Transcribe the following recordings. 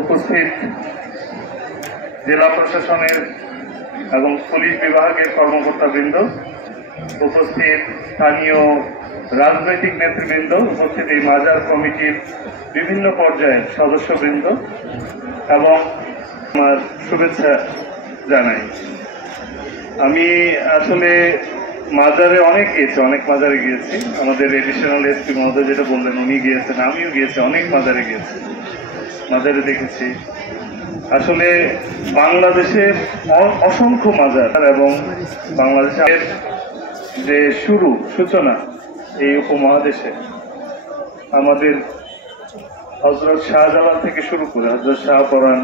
উপস্থিত জেলা প্রশাসনের এবং পুলিশ বিভাগের কর্মকর্তাবৃন্দ, উপস্থিত স্থানীয় রাজনৈতিক নেতৃবৃন্দ, উপস্থিত এই মাজার কমিটির বিভিন্ন পর্যায়ের সদস্যবৃন্দ এবং আমার শুভেচ্ছা জানাই। আমি আসলে মাজারে অনেক মাজারে গিয়েছি। আমাদের এডিশনাল এসপি মহোদয় যেটা বললেন উনি গিয়েছেন, আমিও গিয়েছি, অনেক মাজারে গিয়েছি, মাজারে দেখেছি। আসলে বাংলাদেশের অসংখ্য মাজার এবং বাংলাদেশের যে সূচনা এই উপমহাদেশে আমাদের হযরত শাহজালাল থেকে শুরু করে হযরত শাহপরাণ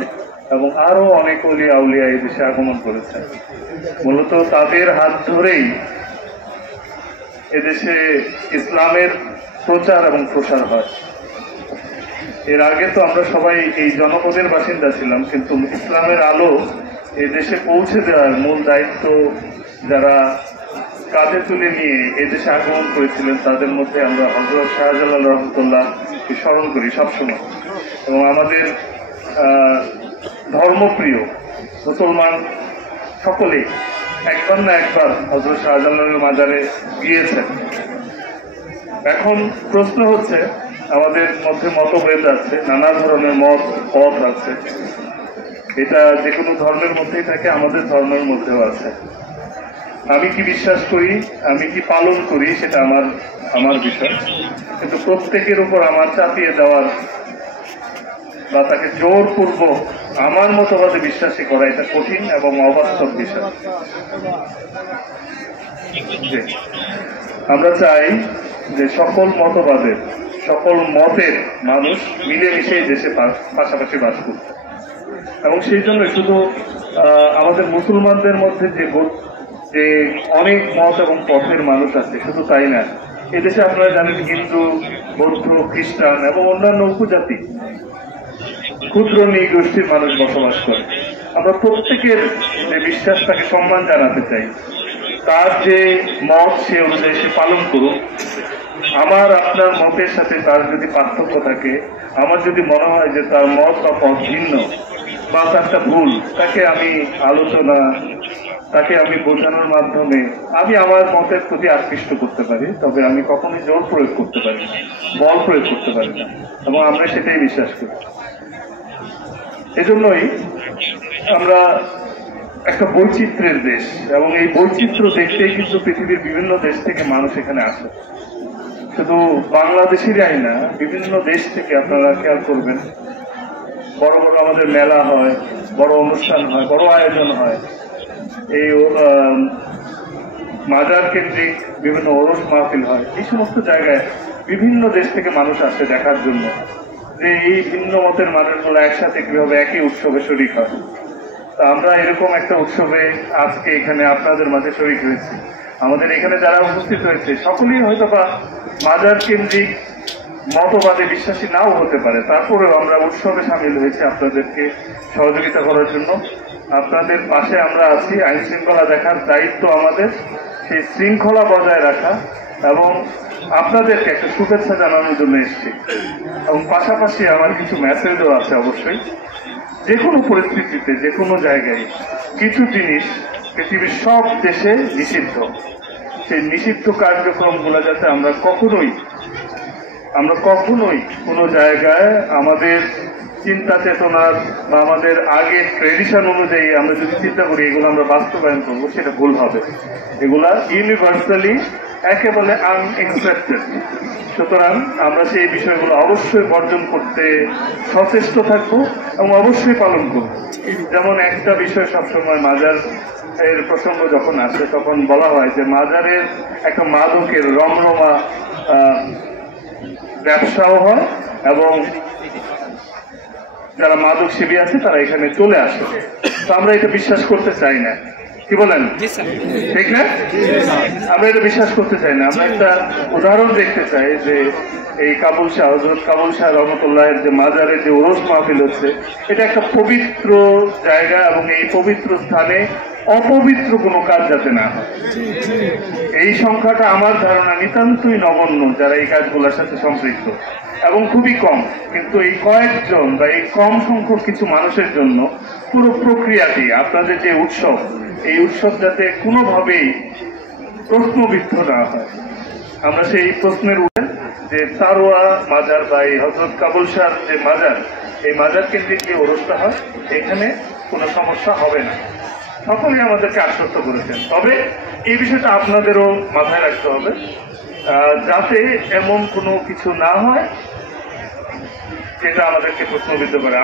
এবং আরো অনেক ওলিয়া আউলিয়া এই দেশে আগমন করেছেন। মূলত তাদের হাত ধরেই এদেশে ইসলামের প্রচার এবং প্রসার হয়। এর আগে তো আমরা সবাই এই জনপদের বাসিন্দা ছিলাম, কিন্তু ইসলামের আলো এই দেশে পৌঁছে দেওয়ার মূল দায়িত্ব যারা কাঁধে তুলে নিয়ে এদেশে আগমন করেছিলেন তাদের মধ্যে আমরা হযরত শাহজালাল রহমতুল্লাহকে স্মরণ করি সবসময়। এবং আমাদের ধর্মপ্রিয় মুসলমান সকলেই একবার না একবার হযরত শাহজালালের মাজারে গিয়েছেন। এখন প্রশ্ন হচ্ছে, আমাদের মধ্যে মতভেদ আছে, নানা ধরনের পথ আছে, এটা যে কোনো ধর্মের মধ্যেই থাকে, আমাদের ধর্মের মধ্যেও আছে। আমি কি বিশ্বাস করি, আমি কি পালন করি, সেটা আমার বিষয়, কিন্তু প্রত্যেকের উপর আমার চাপিয়ে দেওয়ার বা তাকে জোরপূর্বক আমার মতবাদে বিশ্বাসী করা এটা কঠিন এবং অবাস্তব বিষয়। আমরা চাই যে সকল মতবাদের, সকল মতের মানুষ মিলেমিশে দেশে পাশাপাশি বাস করবে। এবং সেই জন্য শুধু আমাদের মুসলমানদের মধ্যে যে অনেক মত এবং পথের মানুষ আছে শুধু তাই না, এদেশে আপনারা জানেন হিন্দু, বৌদ্ধ, খ্রিস্টান এবং অন্যান্য উপজাতি ক্ষুদ্র নৃগোষ্ঠীর মানুষ বসবাস করে। আমরা প্রত্যেকের যে বিশ্বাস তাকে সম্মান জানাতে চাই। তার যে মত সে অনুযায়ী সে পালন করুক। আমার আপনার মতের সাথে তার যদি পার্থক্য থাকে, আমার যদি মনে হয় যে তার মত বা পথ ভিন্ন বা তারটা ভুল, তাকে আমি আলোচনা, তাকে আমি বোঝানোর মাধ্যমে আমি আমার মতের প্রতি আকৃষ্ট করতে পারি। তবে আমি কখনোই জোর প্রয়োগ করতে পারি না, বল প্রয়োগ করতে পারি না, এবং আমরা সেটাই বিশ্বাস করি। এজন্যই আমরা একটা বৈচিত্র্যের দেশ, এবং এই বৈচিত্র্য দেখতেই কিন্তু পৃথিবীর বিভিন্ন দেশ থেকে মানুষ এখানে আসে। শুধু বাংলাদেশেরই না, বিভিন্ন দেশ থেকে আপনারা খেয়াল করবেন, বড় বড় আমাদের মেলা হয়, বড় অনুষ্ঠান হয়, বড় আয়োজন হয়। এই মাজার কেন্দ্রিক বিভিন্ন ওরস মাহফিল হয়। এই সমস্ত জায়গায় বিভিন্ন দেশ থেকে মানুষ আসে দেখার জন্য যে এই ভিন্ন মতের মানুষগুলো একসাথে কিভাবে একই উৎসবে শরীক হয়। তা আমরা এরকম একটা উৎসবে আজকে এখানে আপনাদের মাঝে শরীক হয়েছি। আমাদের এখানে যারা উপস্থিত হয়েছে সকলেই হয়তো বা মাজার কেন্দ্রিক মতবাদে বিশ্বাসী নাও হতে পারে, তারপরেও আমরা উৎসবে সামিল হয়েছি আপনাদেরকে সহযোগিতা করার জন্য। আপনাদের পাশে আমরা আছি, আইন শৃঙ্খলা দেখার দায়িত্ব আমাদের, সেই শৃঙ্খলা বজায় রাখা এবং আপনাদেরকে একটা শুভেচ্ছা জানানোর জন্য এসেছি। এবং পাশাপাশি আমার কিছু মেসেজও আছে। অবশ্যই যে কোনো পরিস্থিতিতে, যে কোনো জায়গায় কিছু জিনিস পৃথিবীর সব দেশে নিষিদ্ধ। সেই নিষিদ্ধ কার্যক্রমগুলো যাতে আমরা কখনোই কোনো জায়গায় আমাদের চিন্তা চেতনার বা আমাদের আগে ট্রেডিশন অনুযায়ী আমরা যদি চিন্তা করি এগুলো আমরা বাস্তবায়ন করবো, সেটা ভুল হবে। এগুলা ইউনিভার্সালি একেবারে আনএক্সপেক্টেড। সুতরাং আমরা সেই বিষয়গুলো অবশ্যই বর্জন করতে সচেষ্ট থাকবো এবং অবশ্যই পালন করব। যেমন একটা বিষয় সবসময় মাজার এর প্রসঙ্গ যখন আসে তখন বলা হয় যে মাজারের একটা মাদকের রমরমা ব্যবসাও হয় এবং যারা মাদক সেবী আছে তারা এখানে চলে আসে। তো আমরা এটা বিশ্বাস করতে চাই না, কি বলেন? ঠিক না? আমরা এটা বিশ্বাস করতে চাই না। আমরা একটা উদাহরণ দেখতে চাই যে এই কাবুল শাহ, হযরত কাবুল শাহ রহমতুল্লাহের যে মাজারের যে ওরস মাহফিল হচ্ছে, এটা একটা পবিত্র জায়গা এবং এই পবিত্র স্থানে অপবিত্র কোনো কাজ যাতে না হয়। এই সংখ্যাটা আমার ধারণা নিতান্তই নগণ্য যারা এই কাজগুলোর সাথে সম্পৃক্ত। এবং খুবই কম, কিন্তু এই কয়েকজন বা এই কম সংখ্যক কিছু মানুষের জন্য পুরো প্রক্রিয়াটি, আপনাদের যে উৎসব, এই উৎসব যাতে কোনোভাবেই প্রশ্নবিদ্ধ না হয়, আমরা সেই প্রশ্নের উঠে যে সারোয়া মাজার বা এই হযরত কাবুল শাহর যে মাজার, এই মাজার কেন্দ্রিক যে ওরসটা হয়, এখানে কোনো সমস্যা হবে না। সকলেই আমাদেরকে আশ্বস্ত করেছেন। তবে এই বিষয়টা আপনাদেরও মাথায় রাখতে হবে, যাতে এমন কোনো কিছু না হয় যেটা আমাদেরকে প্রশ্নবিদ্ধ করে।